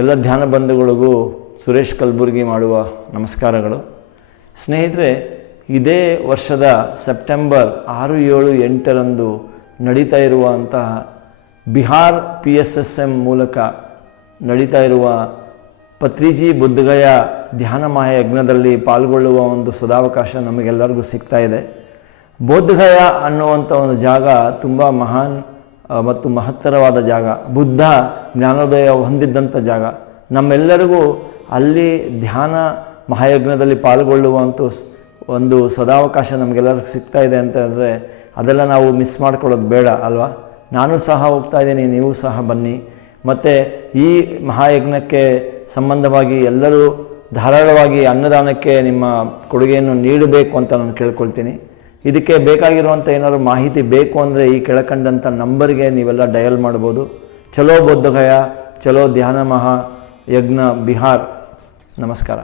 ಎಲ್ಲ ಧ್ಯಾನ ಬಂಧುಗಳಿಗೂ ಸುರೇಶ್ ಕಲಬುರ್ಗಿ ಮಾಡುವ ನಮಸ್ಕಾರಗಳು. ಸ್ನೇಹಿತರೆ, ಇದೇ ವರ್ಷದ ಸೆಪ್ಟೆಂಬರ್ 6, 7, 8ರಂದು ನಡೀತಾ ಇರುವಂತಹ ಬಿಹಾರ್ PSSM ಮೂಲಕ ನಡೀತಾ ಇರುವ ಪತ್ರಿಜಿ ಬುದ್ಧಗಯ ಧ್ಯಾನ ಮಹಾಯಜ್ಞದಲ್ಲಿ ಪಾಲ್ಗೊಳ್ಳುವ ಒಂದು ಸದಾವಕಾಶ ನಮಗೆಲ್ಲರಿಗೂ ಸಿಗ್ತಾ ಇದೆ. ಬೋಧಗಯ ಅನ್ನುವಂಥ ಒಂದು ಜಾಗ ತುಂಬ ಮಹಾನ್ ಮತ್ತು ಮಹತ್ತರವಾದ ಜಾಗ. ಬುದ್ಧ ಜ್ಞಾನೋದಯ ಹೊಂದಿದ್ದಂಥ ಜಾಗ. ನಮ್ಮೆಲ್ಲರಿಗೂ ಅಲ್ಲಿ ಧ್ಯಾನ ಮಹಾಯಜ್ಞದಲ್ಲಿ ಪಾಲ್ಗೊಳ್ಳುವಂಥ ಒಂದು ಸದಾವಕಾಶ ನಮಗೆಲ್ಲರಿಗೂ ಸಿಗ್ತಾ ಇದೆ ಅಂತಂದರೆ ಅದೆಲ್ಲ ನಾವು ಮಿಸ್ ಮಾಡ್ಕೊಳ್ಳೋದು ಬೇಡ ಅಲ್ವಾ. ನಾನು ಸಹ ಹೋಗ್ತಾ ಇದ್ದೀನಿ, ನೀವು ಸಹ ಬನ್ನಿ. ಮತ್ತು ಈ ಮಹಾಯಜ್ಞಕ್ಕೆ ಸಂಬಂಧವಾಗಿ ಎಲ್ಲರೂ ಧಾರಾಳವಾಗಿ ಅನ್ನದಾನಕ್ಕೆ ನಿಮ್ಮ ಕೊಡುಗೆಯನ್ನು ನೀಡಬೇಕು ಅಂತ ನಾನು ಕೇಳ್ಕೊಳ್ತೀನಿ. ಇದಕ್ಕೆ ಬೇಕಾಗಿರುವಂಥ ಏನಾದರೂ ಮಾಹಿತಿ ಬೇಕು ಅಂದರೆ ಈ ಕೆಳಕಂಡಂಥ ನಂಬರ್ಗೆ ನೀವೆಲ್ಲ ಡಯಲ್ ಮಾಡ್ಬೋದು. ಚಲೋ ಬುದ್ಧಗಯ, ಚಲೋ ಧ್ಯಾನ ಮಹಾಯಜ್ಞ ಬಿಹಾರ್. ನಮಸ್ಕಾರ.